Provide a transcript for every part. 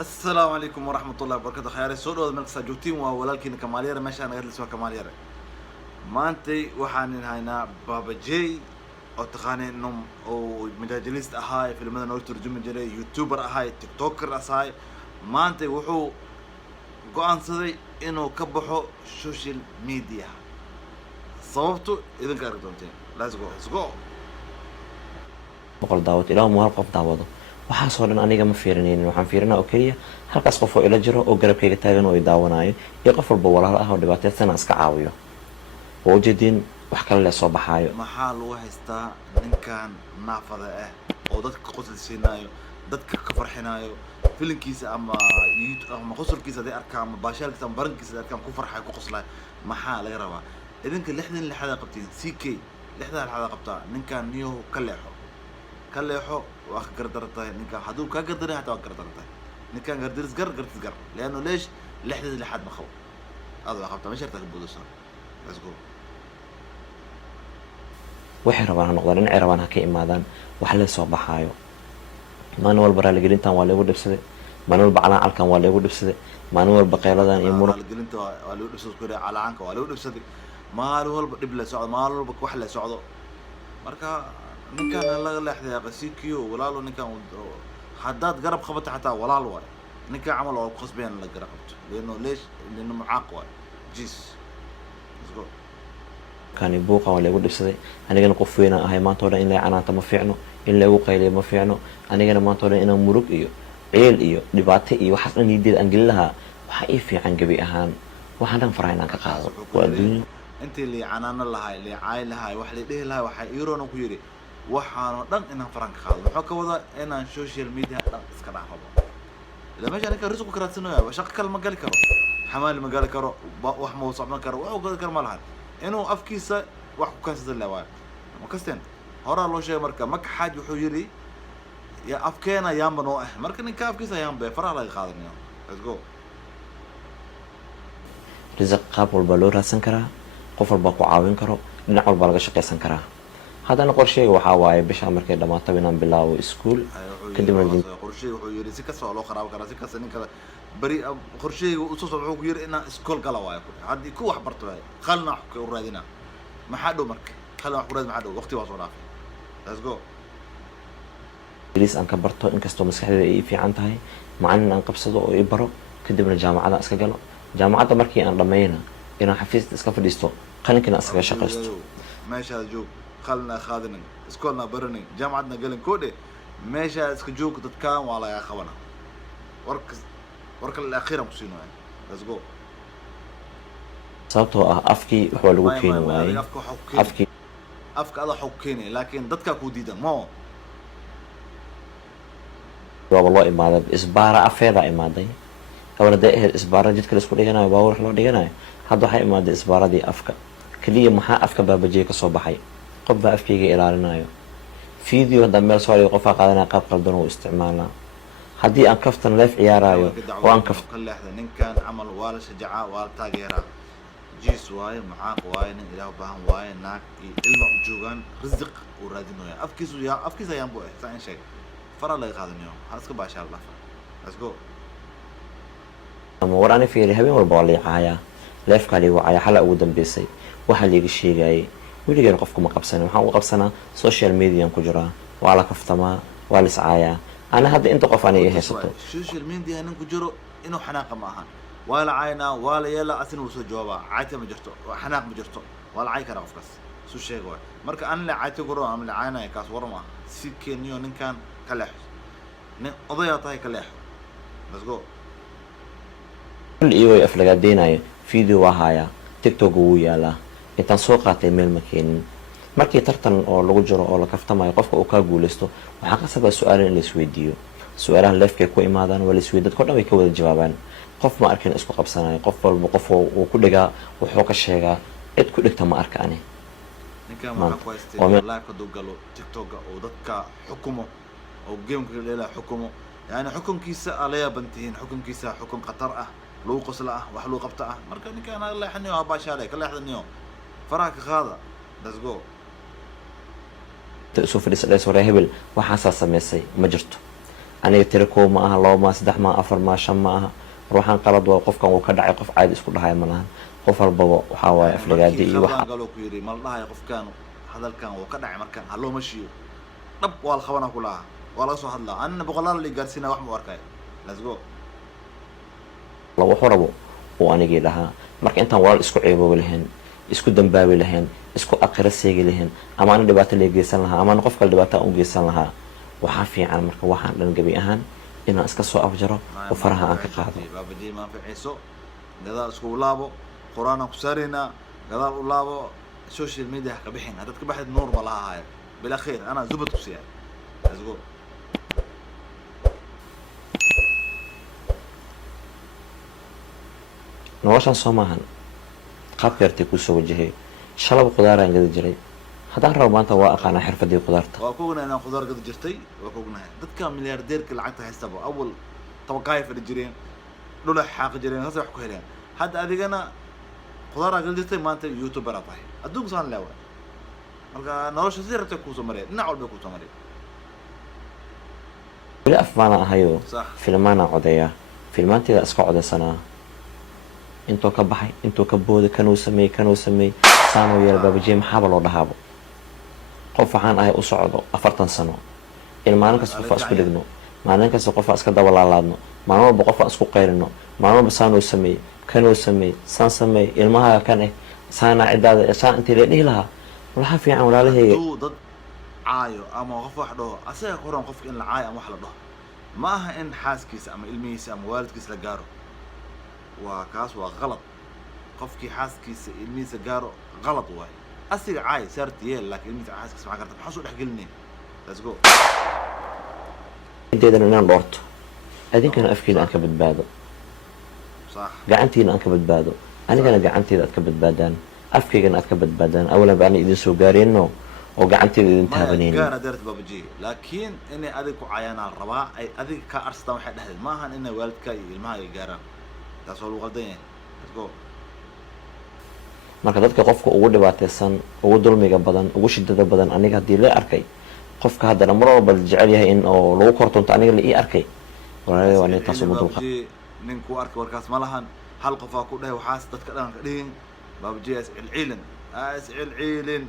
السلام عليكم ورحمة الله وبركاته. خياري سو dhawaad meel kasta joogtiin waa walaalkiina Kamaal Yare meeshaan naga hadlayso waa Kamaal Yare. Maantay waxaan haynaa Baba J oo taqaaneen oo majaajilist ahaa filmada noo turjumi jiray YouTuber ahaa TikToker ahaa maantay wuxuu go'aansaday inuu ka baxo social media sababtu idinka arki doonteen. Let's go. boqol daawad ilaa hal qof daawado waxaasoo dhan aniga ma fiirinaynin waxaan fiirinaa oo keliya halkaas qof oo ila jiro oo garabkayga taagan oo i daawanayo iyo qof walba walaal ah oo dhibaataysan iska caawiyo oo ujeedin wax kale la soo baxaayo maxaa lagu haystaa ninkan naafada ah oo dadka qosolsiinayo dadka ka farxinayo filinkiisa ama YouTube ama qosolkiisa ay arkaan ama baashaalkiisa ama barankiisa ay arkaan ku farxay ku qoslay maxaa laga rabaa idinka 66 qabtiin CK 66 qabtaa ninkan niyo ka leexo واخ قردرتها نكان حدو كقدرها حتى قردرتها نكان قردرس قر لانه ليش لحد ما خو هذا خبطه ما شرط البودوس بس جو waxay rabaan noqdaan in ay rabaan ha ka imaadaan wax la soo baxaayo maalin walba raali gelintan waa lagu dhibsaday maalin walba calaalkan waa lagu dhibsaday maalin walba qeyladan iyo muruq gelinta waa lagu dhibsaday kore calaanka waa lagu dhibsaday maalin walba dib la socdo maalin walba wax la socdo marka ninkan laga leexday qasikiyo walaalo ninkan haddaad garab qabato xataa walaal waay ninkan camal oo qasbeen la garab qabto leeno mucaaq waay jis kan buuqa waa lagu dhibsaday anigana qof weyn ahay maanta oo dhan in la canaanta ma fiicno in lagu qayliyo ma fiicno anigana maanta oo dhan inaan murug iyo ceel iyo dhibaato iyo waxaas dhan niideed aan gelin lahaa waxa ii fiican gabi ahaan waxaan dhan faraha inaan ka qaado waa adduunyo intii li canaana lahay li caay lahay wax la dhihi lahay waxa iiroona ku yiri waxaan dhan inaan faranka qaado wuxuu ka wadaa inaan social media dhan iska dhaafado lama jaan ka risku karaadsanaya shaqo kale ma gali karo xamaal ma gali karo wax ma socon karo wuxuu gali karo ma lahan inuu afkiisa wax ku kansada laawaa ma kasteen hore loo sheegay marka maka xaaj wuxuu yiri ya afkeena yaanba noo marka ninka afkiisa yaanba faraha laga qaadanayo let's go rizq qaab walba loo raadsan karaa qof walba ku caawin karo dhinac walba laga shaqaysan karaa haddana qorsheyga waxaa waaye bisha markay dhamaato inaan bilaabo iskuul kadibna qorsheyga wuxuu yiri si kasta loo kharaab karaa si kasta ninka bari qorsheyga uu soo wuxuu ku yiri inaan iskool gala waaye haddii ku wax barto qalna wax ku raadina maxaa dhow marka qalna wax ku raadina maxaa dhow waqti waa soo dhaafay let's go Ingiriis aan ka barto inkastoo maskaxdayda ay fiican tahay macallin aan qabsado oo i baro kadibna jaamacada iska galo jaamacada markii aan dhameeyna inaan xafiis iska fadhiisto qalinkana iska shaqaysto meesha joog qalna qaadina iskoolna barani jaamacadna galan koode meesha iska joog dadkaan waa la qabana warka الأخيرة مقصينه let's go sababtoo ah afkii wax waa lagu keeni waayay afka ada xogkeeni laakiin dadka ku diidan ma waa loo imaaday isbaara afeeda imaaday awalada isbaara jidka la isku dhiganayo baa wax loo dhiganayo hadda waxa imaaday isbaaradii afka kaliya maxaa afka baabajey ka soo baxay qof baa afkayga ilaalinayo video hada meel soo dhigay qof qaadanaya qaab qaldan oo isticmaalaa haddii aan kaftan leef ciyaarayo oo aan kaftan leexda ninkan camal waa la shajacaa waa la taageeraa jiis waaye mucaaq waaye nin ilaah baahan waaye naag iyo ilma u joogaan risiq uu raadinayo afkiisa ayaan buu saan sheeg fara laga qaadanayo ha iska baashaa la let's go ama waraan fiiri habeen walba waa la caayaa leefka liigu caaya xala ugu dambeysay waxa liiga sheegayay weligeena qofku ma qabsanin waxaan u qabsanaa social media ku jiraa waa la kaftamaa waa la iscaayaa أنا هذا أنت قفاني إيه ستو. السوشيال ميديا إنك جرو إنه حناق معها ولا عينا ولا يلا أثن وصل جوابا عايته مجرته حناق مجرته ولا عاي كرا أفكس سوشيال جوا مرك أنا اللي عايته جرو أنا اللي عينا يكاس ورما سكين نيو نكان كلاح قضية طاي كلاح let's go كل إيوه أفلقات دينا فيديو وهايا تيك توك ويالا أنت سوقات إيميل مكين markii tartan oo lagu jiro oo la kaftamayo qofka uu ka guuleysto waxa qasaba su'aal in la isweydiiyo su'aalaha leefka ku imaadaan wala isweydiid dadka dhan way ka wada jawaabaan qof ma arkin isku qabsanayo qof walba qof uu ku dhigaa wuxuu ka sheegaa cid ku dhigta ma arka ani ninka ma ku haystay live ka dogalo tiktok oo dadka xukumo oo gameka leela xukumo yani xukunkiisa alaya bantiin xukunkiisa xukun qatar ah loo qosla ah wax loo qabta ah marka ninka ana la xaniyo abaashaale kala xadniyo faraha ka qaada let's go سوف الإسرائيل هبل وحاسة سميسي ما جرته aniga tiri kow ma aha 2 maa 3 maa 4 maa 5 ma aha ruuxan qalad waa qofkan uu ka dhacay qof caadi isku dhahay ma lahan qof walbaba waxaa waaye aflagaadi iyo waxa galo ku yiri mal dhahay qofkan hadalkan uu ka dhacay markan ha loo mashiyo dhab waa la qabana kulaha waa la soo hadlaa anna boqolaal la gaarsiina wax ma arkay let's go la wuxuu rabo oo anigii dhahaa marka intaan walaal isku ceeboobi lahayn isku dambaabi lahayn isku aqira seegi lahayn ama aan dhibaato la geysan lahaa ama aan qof kale dhibaato u geysan lahaa waxaa fiican marka waxaan dhan gabi ahaan inaan iska soo afjaro oo faraha aan ka qaado baabaji ma fiiciso gadaal isku laabo quraana ku saarina gadaal u laabo social media ka bixin hadad ka baxid nuur ma laha hayo bila khair ana zubad ku siyaa let's go noloshan soo maahan qaabka yartay kusoo wajahay shalaba qudaaraan gadi jiray haddaan rabo maanta waa aqaanaa xirfadii qudaarta waa ku ognahay inaan qudaar gadi jirtay waa ku ognahay dadka milyaardeerka lacagta haystaba awal tabaqaay fadhi jireen dhulax xaaqi jireen hasa wax ku heleen hadda adigana qudaaraa gadi jirtay maanta youtuber aad tahay adduunka saan leewa marka nolosha si rabtay kuusoo mareen dhinac walbay kuusoo mareen weli af baana ahayoo صح filmaanaa codeeyaa filmaanteeda iska codeysanaa intuu ka baxay intuu ka booday kanuu sameeyey saanoo yeela baabajiye maxaaba loo dhahaabo qof waxaan ahay u socdo 40 sano in maalin kasta qof isku dhigno maalin kasta qof iska daba laalaadno maalin walba qof isku qayrino maalin walba saanoo sameeyey kanuu sameeyey ilmaha kan saana cidaada saan intii la dhihi lahaa waxa fiican walaalahayga dad caayo ama qof wax dhaho asaga qoran qofka in la caayo ama wax la dhaho ma aha in xaaskiisa ama ilmihiisa ama waalidkiisa la gaaro waa kaas waa qalad qofkii xaaskiisa ilmihiisa gaaro qalad waay asiga caay saarti yeel laakiin ilmihiisa xaaskiisa maxaa karta maxaa soo dhex gelinay let's go inteedana inaan dhoorto adinkana afkiina aan ka badbaado صح gacantiina aan ka badbaado anigana gacanteeda aad ka badbaadaan afkaygana aad ka badbaadaan awalan baan idin soo gaareenno oo gacanteeda idin taabaneen gaana darti baabaji laakiin inay adig ku caayana rabaa ay adig ka arstaan waxay dhahdeen ma ahan inay waalidka iyo ilmaha ay gaaraan taas waa lagu qaldan yahay let's go marka dadka qofka ugu dhibaataysan ugu dulmiga badan ugu shidada badan aniga haddii la arkay qofka haddana mar walba jecel yahay in oo lagu kortonto aniga la ii arkay walaalay waa inay taas ugu dulqa ninku arkay warkaas ma lahan hal qof aa ku dhahay waxaas dadka dhan ka dhihin baabaji iscilciilin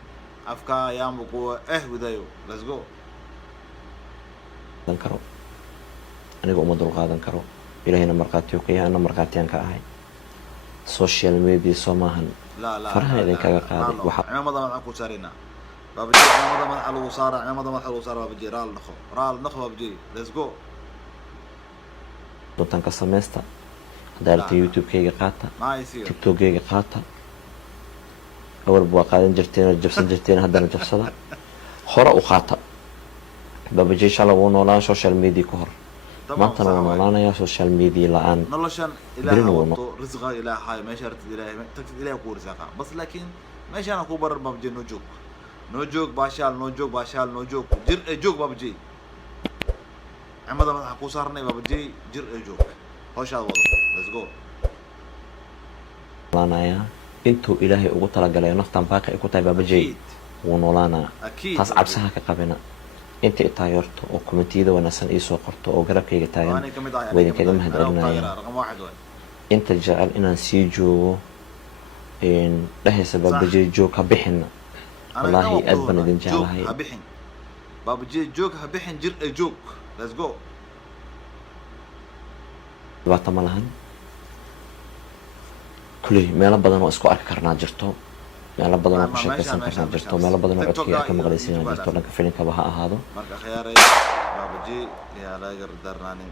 afka ayaanba kuwa widayo let's go dan karo aniga uma dulqaadan karo ilaahayna markhaatiyo ka yahay ana markhaatiyaan ka ahay social media soo maahan لا faraha idinkaga qaaday waxa عمامة ما أكو سارينا بابجي عمامة ما حلو صار عمامة ما حلو صار بابجي رال نخو بابجي let's go doontaan ka samaysta hadaalta youtube-kayga qaata ما يصير tiktok-kayga qaata awalba waa qaadan jirteen jabsan jirteen haddana jabsada hore u qaata baabaji shalay wuu noolaan social media ka hor maantana wuu noolaanayaa social media la-aan نلشان برينو إله والله. وطو رزقه إله هاي ما شرط إله تكتب إله كور رزقه بس لكن ما شان أكو بر بابجي نوجوك باشال نوجوك جر جوك بابجي عمدا ما أكو صارني بابجي جر جوك هوش هذا والله let's go noolaanayaa intuu ilaahay ugu talagalay naftan baaqi ay ku tahay baabaji أكيد wuu noolaanaa أكيد taas cabsaha ka qabina inta i taageerto oo kommentiyada wanaagsan ii soo qorto oo garabkayga taagan وأنا كم داعي وإذا كده مهد أبنائي. رقم واحد وين inta jecel inaan sii joogo dhehaysa baabaji joog ha bixina والله aad baan idin jeclahay هبحن بابجي جوك هبحن جر جوك let's go dhibaato ma lahan kuley meelo badan oo isku arki karnaa jirto meelo badan oo ku sheekaysan karnaa jirto meelo badan oo codkii aad ka maqlaysiinaa jirto dhanka filinkaba ha ahaado marka khiyaaray baabaji yaa laga darnaanin